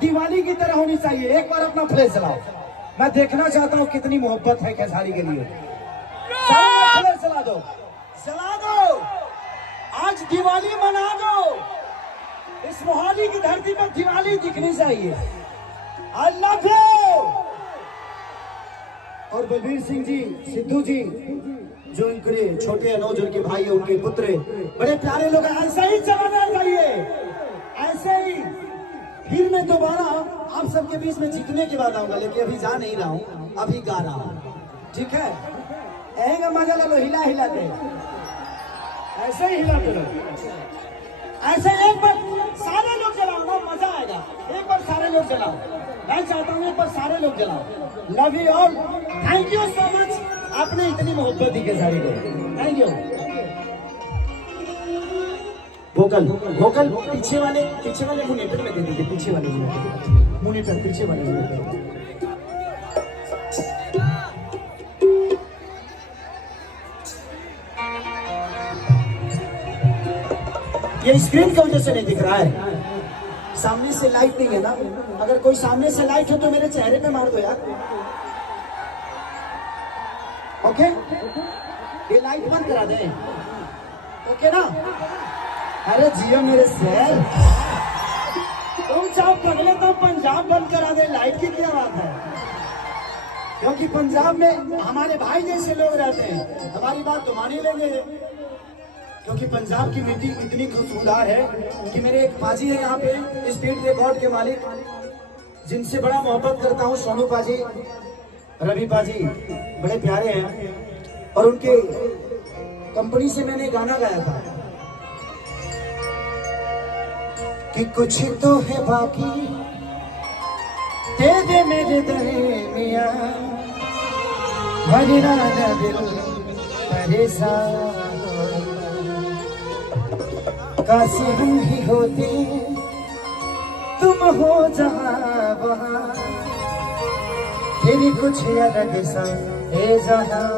दिवाली की तरह होनी चाहिए। एक बार अपना फ्लैश जलाओ, मैं देखना चाहता हूँ कितनी मोहब्बत है खेसारी के लिए। फ्लैश जला दो, जला दो, आज दिवाली मना दो। इस मोहाली की धरती पर दिवाली दिखनी चाहिए। I love you. और बलबीर सिंह जी, सिद्धू जी, जो इनके छोटे अनुज, उनके भाई, उनके पुत्र, बड़े प्यारे लोग, ऐसा ही चलाना चाहिए, ऐसे ही। फिर मैं दोबारा आप सबके बीच में जीतने के बाद आऊंगा, लेकिन अभी जा नहीं रहा हूँ, अभी गा रहा हूँ, ठीक है? ऐसा मजा लो, हिला हिलाते, ऐसे ही हिलाते रहो, ऐसे। एक बार सारे लोग जलाओ ना, मजा आएगा। एक बार सारे लोग जलाओ, मैं चाहता हूँ एक बार सारे लोग जलाओ। Love you all, thank you so much, आपने इतनी मोहब्बत दी खेसारी को, थैंक यू। वोकल वोकल पीछे वाले मोनिटर में दे दीजिए, पीछे वाले मोनिटर, पीछे वाले मोनिटर। ये स्क्रीन की वजह से नहीं दिख रहा है, सामने से लाइट नहीं है ना। अगर कोई सामने से लाइट हो तो मेरे चेहरे पे मार दो यार। ओके, ये लाइट बंद करा दे, ओके ना? अरे जियो मेरे शहर, तुम चाहो पगले तो पंजाब बंद करा दे, लाइट की क्या बात है? क्योंकि पंजाब में हमारे भाई जैसे लोग रहते हैं, हमारी बात तो मान ही लेंगे, क्योंकि पंजाब की मिट्टी इतनी खुशबूदार है कि मेरे एक पाजी है यहाँ पे, स्पीड रिकॉर्ड के मालिक, जिनसे बड़ा मोहब्बत करता हूँ, सोनू पाजी, रवि पाजी, बड़े प्यारे हैं। और उनके कंपनी से मैंने गाना गाया था कि कुछ तो है बाकी दे दे मेरे दरमिया, भजरा न दिल परेशान, काशी हम ही होते तुम हो जहाँ वहाँ, फिर कुछ अलग सा है जहाँ।